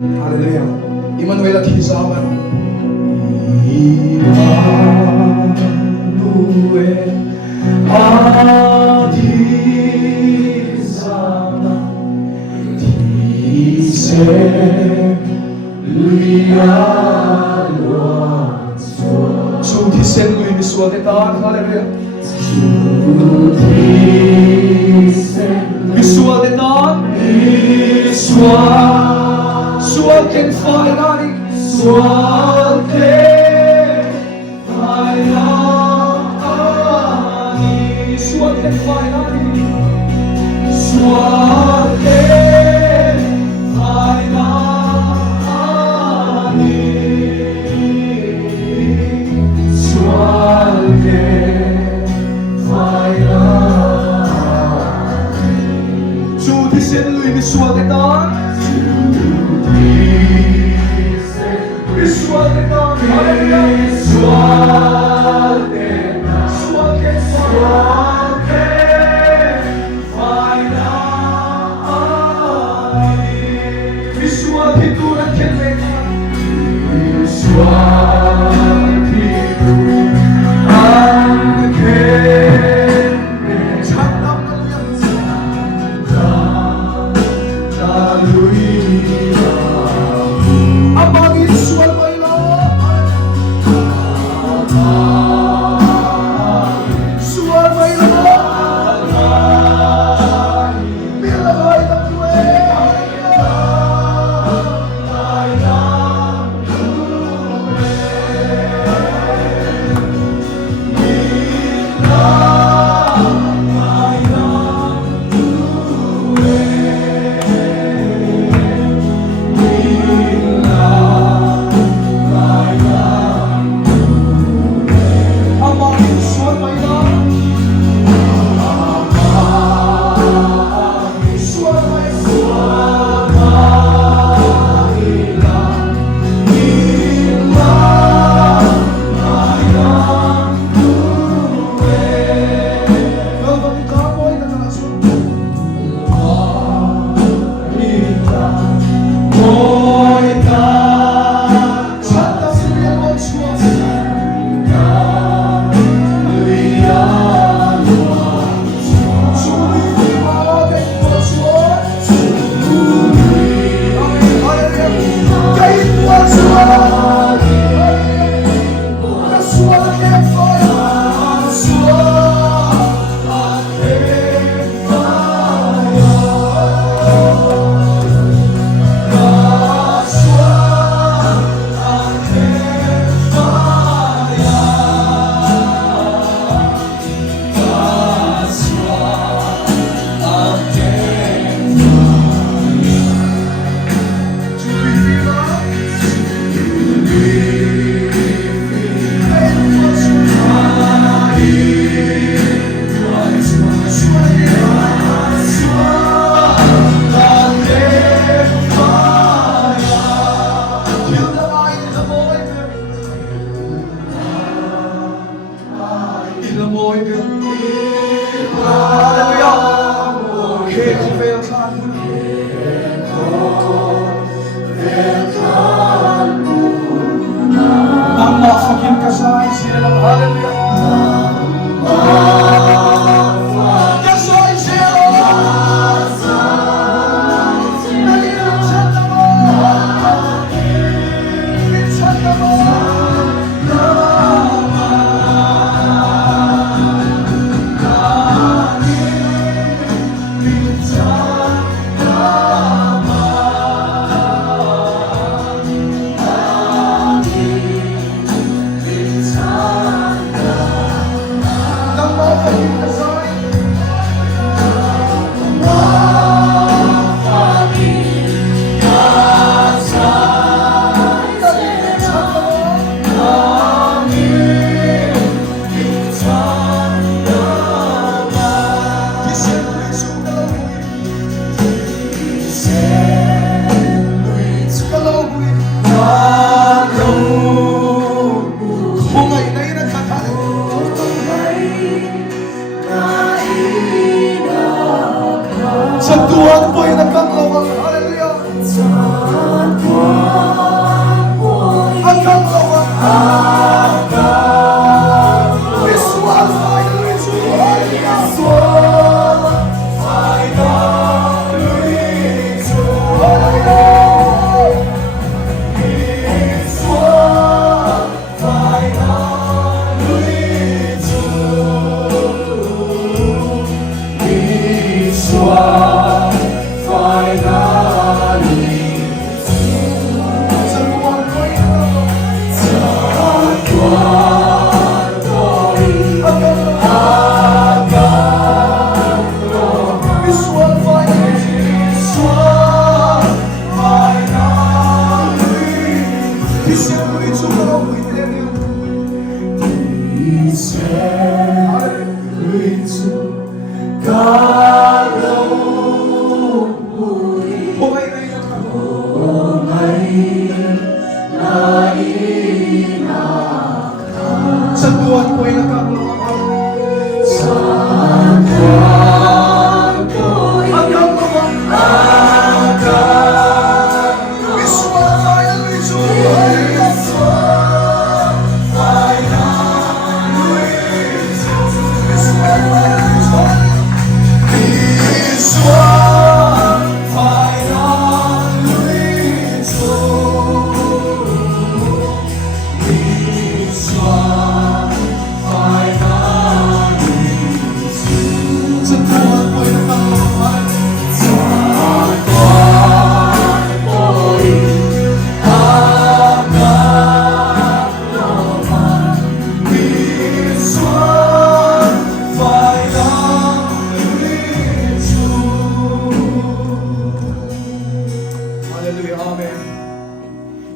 Hallelujah. Emmanuel at his aman. Emmanuel at his aman. Tusen lui visualitetaan, halleluja. Visualitetaan, suoken fainani, suoken fainani, Tusen lui visualitetaan, visualitetaan, halleluja. Visualituuden kenellekään.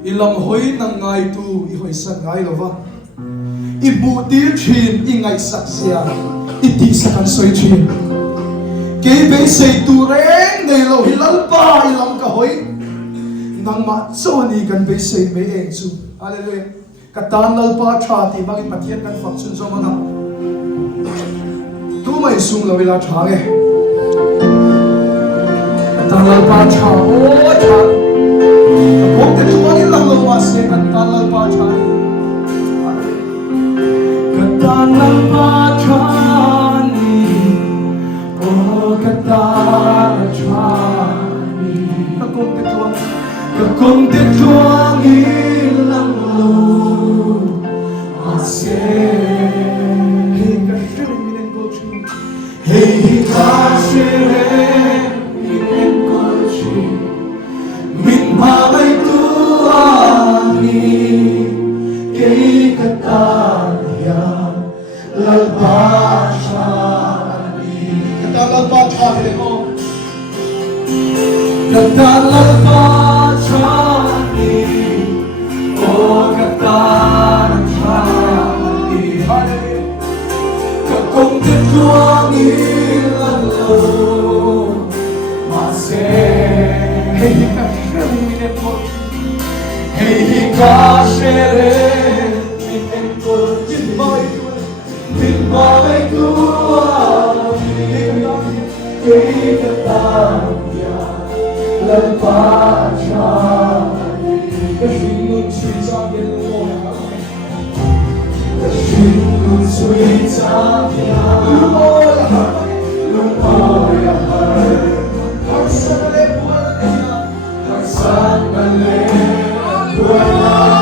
ilang hoi nang ngai tu i hoi sa ngai lova ibu dir chin i ngai sak sia iti sa kan soi chin ke be sei tu reng nei lo hilal pa ilang ka hoi nang ma so ni kan be sei me eng chu hallelujah katan lal pa tha ti bang pathian kan fak sun so mana tu mai sung lo ila tha nge katan lal pa tha o tha ko ke tu ani lang lo wa se katan lal pa tha katan lal pa tha ni o katan tha ni ko ke tu kung te tuang ilang lo ase hey ka shirin minen gochu hey ka shirin minen gochu min malay tuangi kay katanya lalpachani kata lalpachani mo kata lalpachani o katanya kakong tetuang ilan lo mase hey ka shirin minen gochu hey ka shirin minen gochu min malay tuangi kay katanya lalpachani kashinun sui sa akin lumoy kashinun sui sa akin lumoy harsan ale buwan na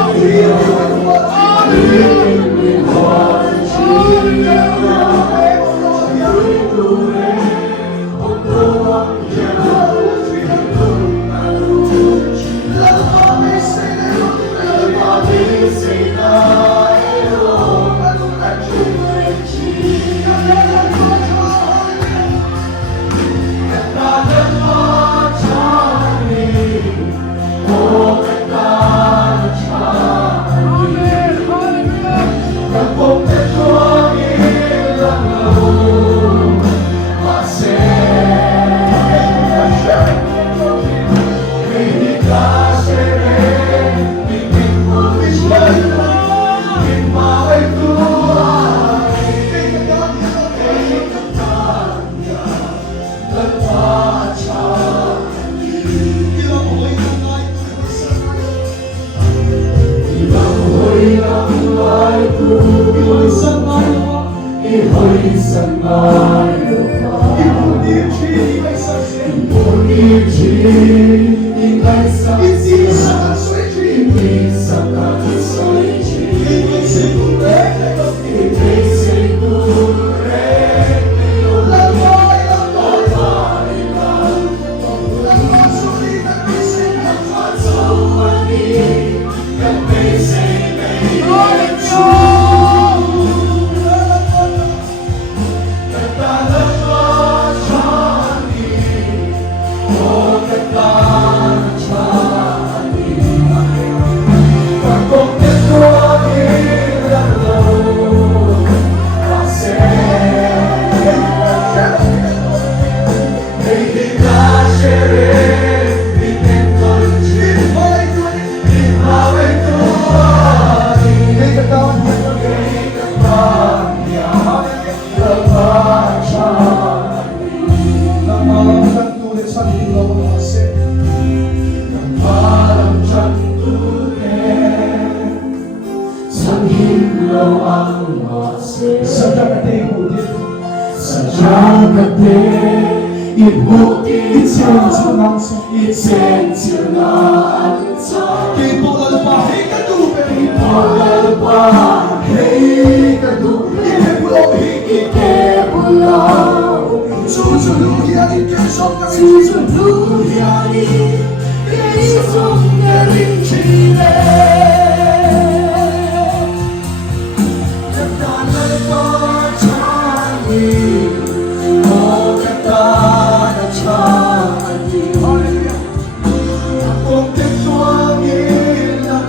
Kung tituangin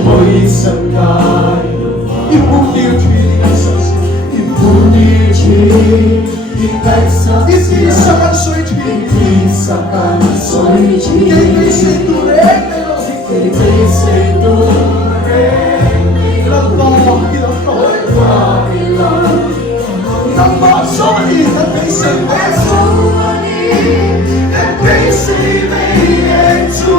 hoi sangai ibutir chin ingai saksia Ibuni chi Ingai iti saksia sakan soi chin Isakan soi chi kay say tureng na lo Kay say tureng lalpa ilang kahoy nang masoni na kay say beso na kay say beso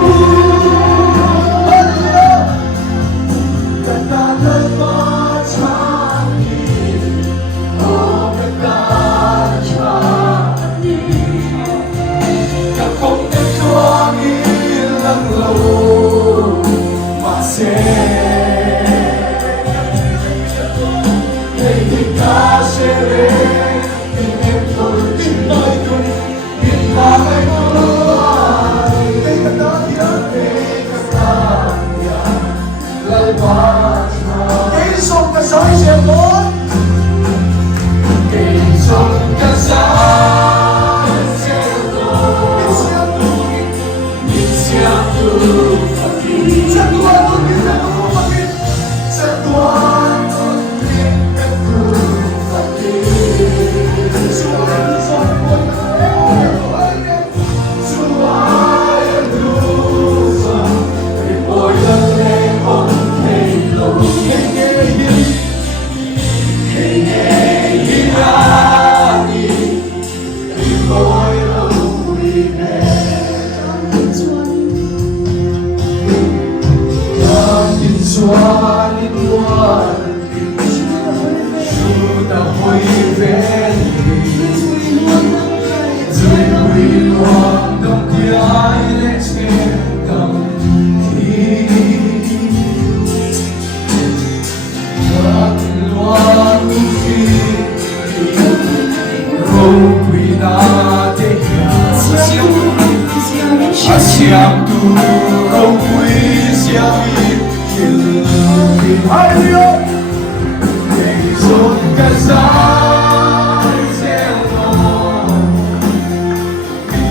Siam tu rong quy siam Hallelujah Ngày rốt cả giá gieo nó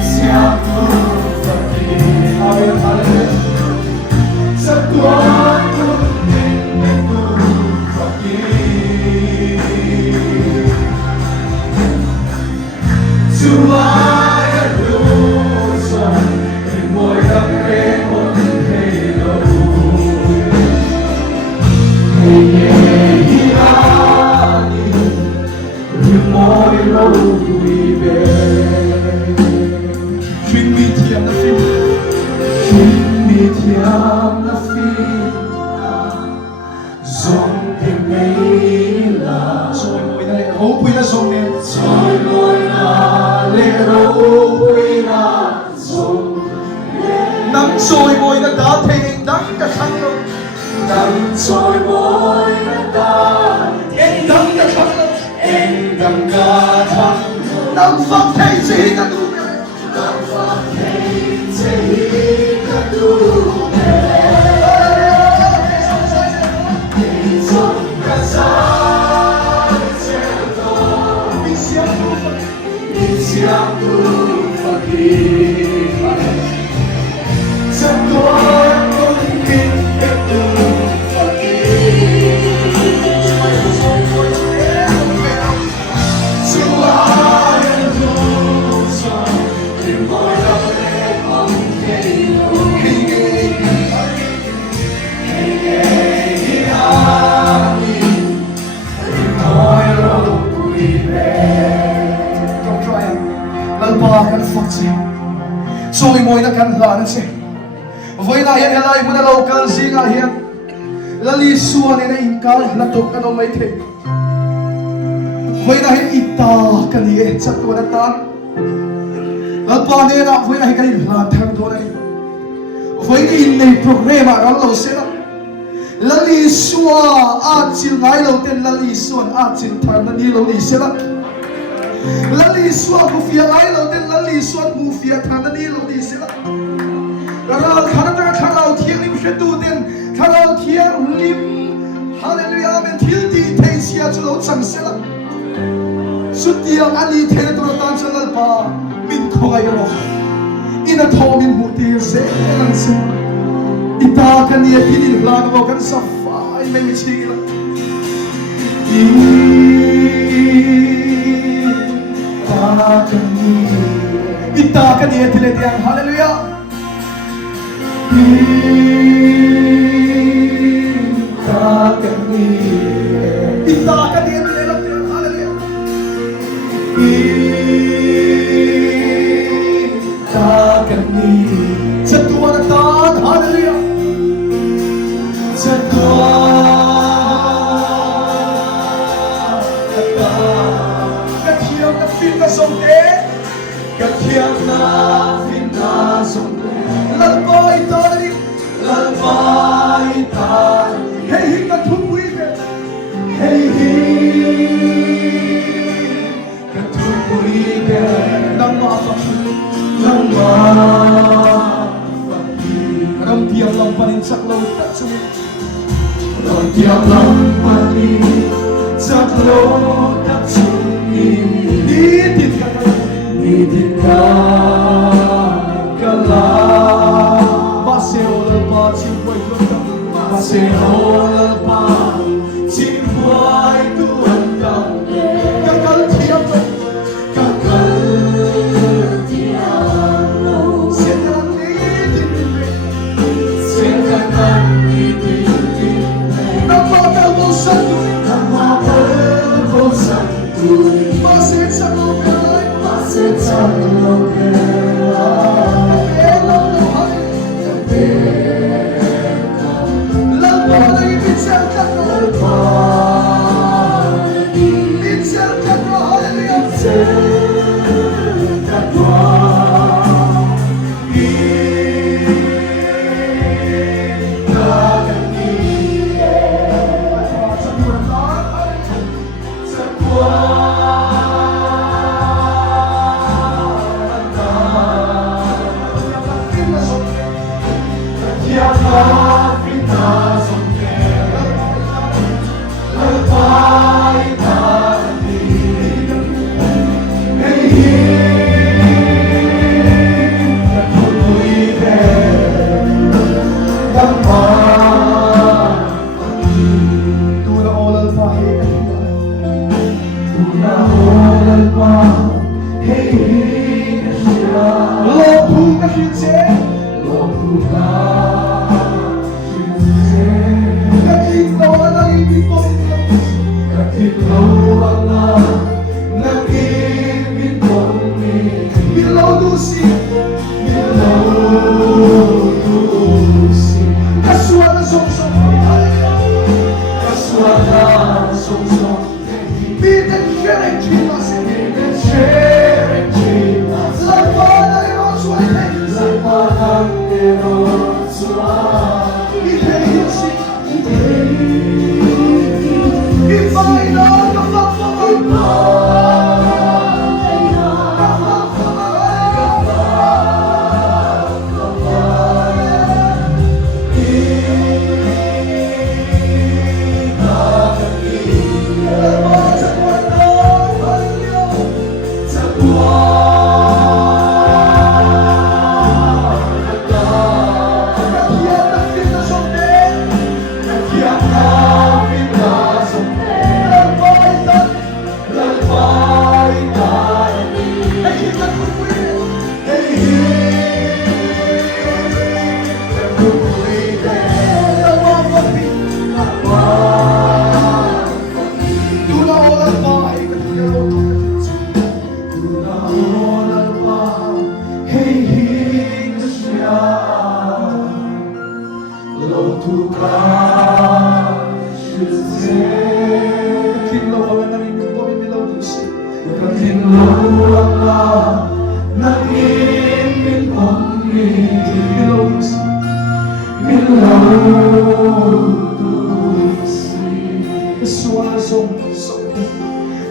Siam tu Phật đi Hallelujah Sa tuan tu Nên tu Phật đi Chúa ai ở đâu rồi Môi đắp rễ một thế lâu Ngày nhẹ hi ra đi Như môi lâu quỳ về Chuyên mi thiam na phim Chính mi thiam na phi Dòng tình ấy là rồi môi na hấu quy na song nè Rồi môi là lệ râu quy na dòng nắng rồi môi na đã thấy đắng cả khăn rồi Đắng trôi môi ta em đắng cả khăn rồi Em đắng cả thăng nắng phát thấy gì na đủ Đắng phát thấy gì cả đủ Ngày rộng cả giá gieo to mình xiêm đủ phật Nhìn xiêm tu Phật đi Rất toán con kinh em tu Phật đi Chúa ai ở đâu rồi Để môi đắp lệ không thể lâu Khi nghe hi á đi Để môi lâu quỳ về trong trai lalpa kan phật gì rồi môi na kan hla na che với na hiện lại muốn lâu kan gì ngà hiện là li suan na in kal na to kan ông mấy thế với na hiện ita kan đi chắc tôi đã tan lalpa này na với na hiện cái hla thang thôi này với cái in này program à đó lâu sẽ là li suan à chịu ngay lâu tên là li suan à chịu thằng nó đi lâu đi sẽ lali suan bufia ai lo den lali suan bufia thana ni lo di sila ra khana khana thiang lim shetu den khana thiang lim hallelujah amen thil ti thei sia chu lo chang sila sutiang ani thele to tan chanal pa min khongai ro ina tho min mu ti se an se Itakan niya kinilhan mo kan sa fay may michila. Itakan niya tilitiyang hallelujah. Itakan niya tilitiyang hallelujah. Itakan niya sa tuwa na taan hallelujah. Sa tuwa na taan katiyang na pinasongte katiyang na pinasongte lalbay tani hey hingat humwike hey hingat humwike nang mapakit nang mapakit rampiang lampanin sa klautat sumit rampiang lampanin sa klautat sumit nitid ka kalam maseolal pa simboy tuwantang maseolal pa simboy tuwantang kakal tiyang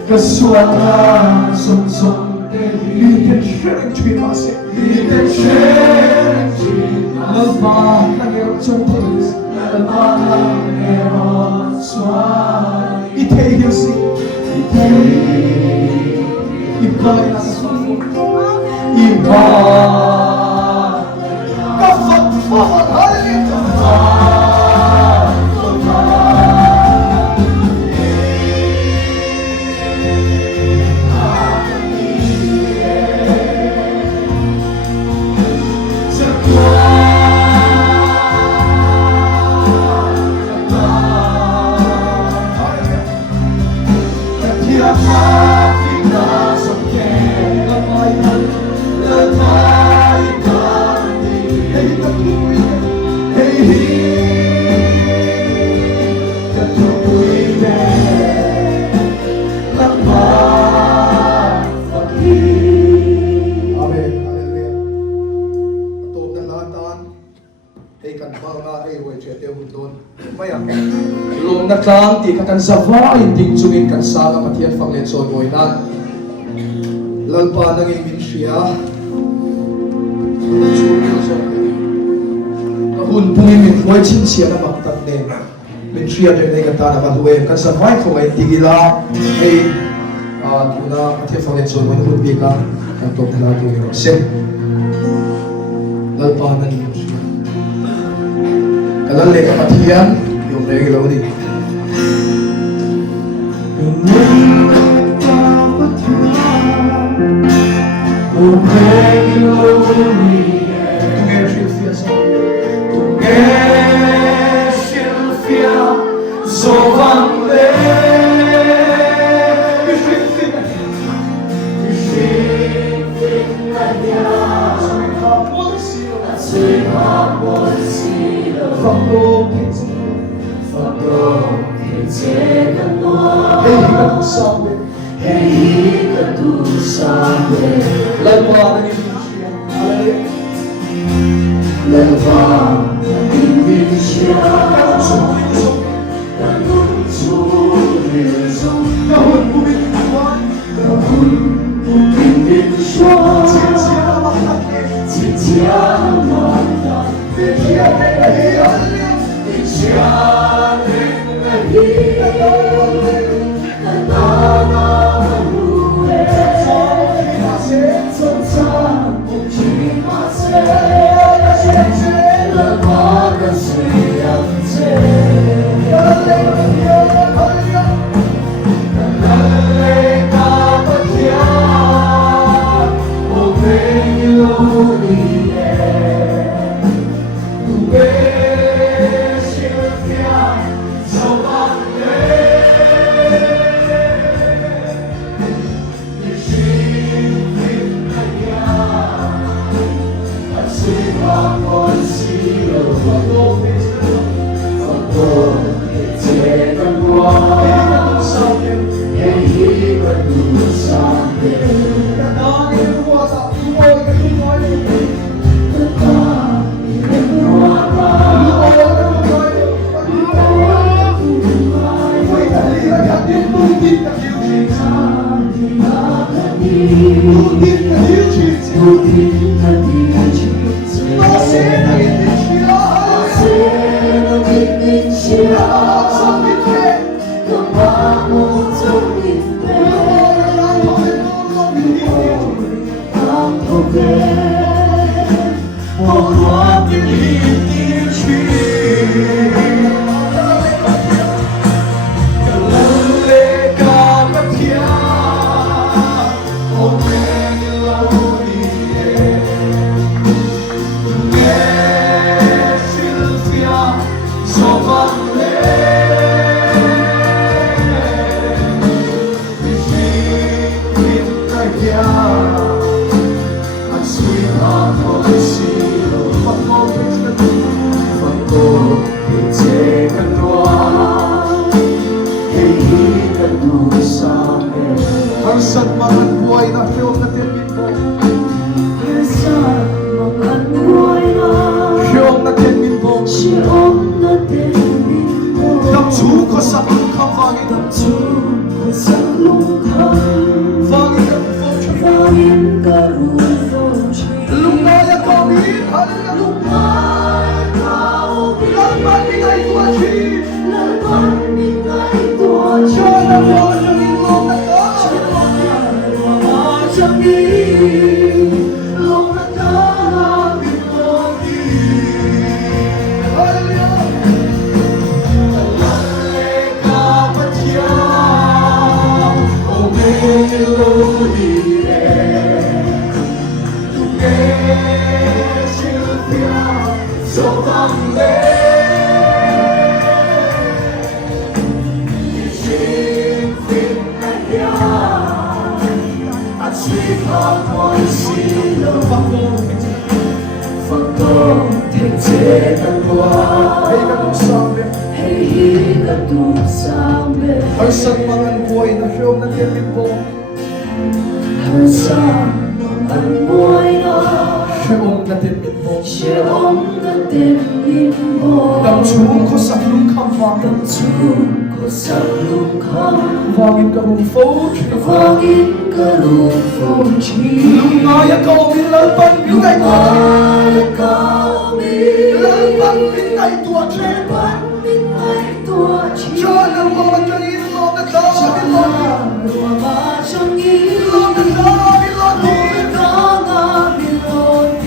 Kaswala song song we can share it between us. We can share it between us. Lalpa ng iyong suntis. Lalpa ng iyong sway. Itayusi. Ibay na sunod. Ibay. Kapag-kapag. Hallelujah. doon. Maya, lung natlang di ka kan sava, hindi tsungin kan sala patiyan pang letson mo inan. Lalpa nang imin siya. Kahun pumimin, huwag siya na magtatnin. Min siya din ay kata na kaluwe. Kan sava, kung ay tigila, ay kuna patiyan pang letson mo, nahun bika, ang tok na natin yung sin. Lalpa nang imin siya. Kalale kapatian, yung regulaw din. Harsang mga buhay na siyong nagtitin po. Harsang mga buhay na Siya na din mo. 雪红的电冰薄， Damchung ko sa iyong kamay. 出过上路口， Wangin ka mong phone. 光阴各路风景， Lumaya ka o milalpan bingay ko. 我的高明， Lalpan bingay tuwa siya. 光明爱多情， Siya na mga ganin mo na sabi mo. 我把声音， Lord na sabi mo. 我的那米落地。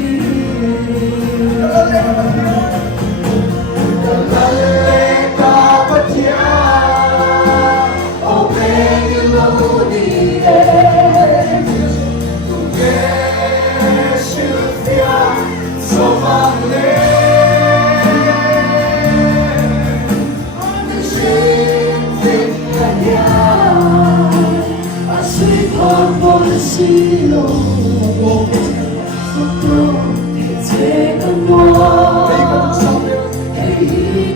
心龙，我都陪这个我，陪一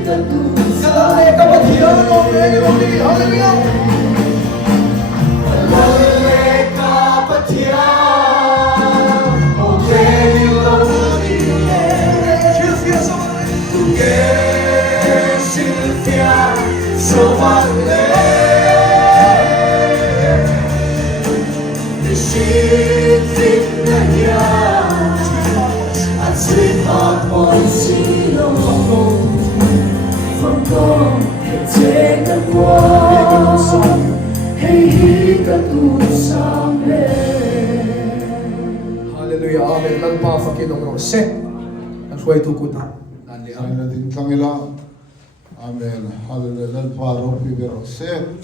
个独自。 Nalale ka ba diyan? Hallelujah. Sweet heart, one see no more. 风中陪这个我，陪一个独伤悲。 Hallelujah. Amen. Lalpa sa Kinong Rose. Ang suway tukutan. Saya natin kangila. Amen. Hallelujah. Lalpa, Ropi, Verose.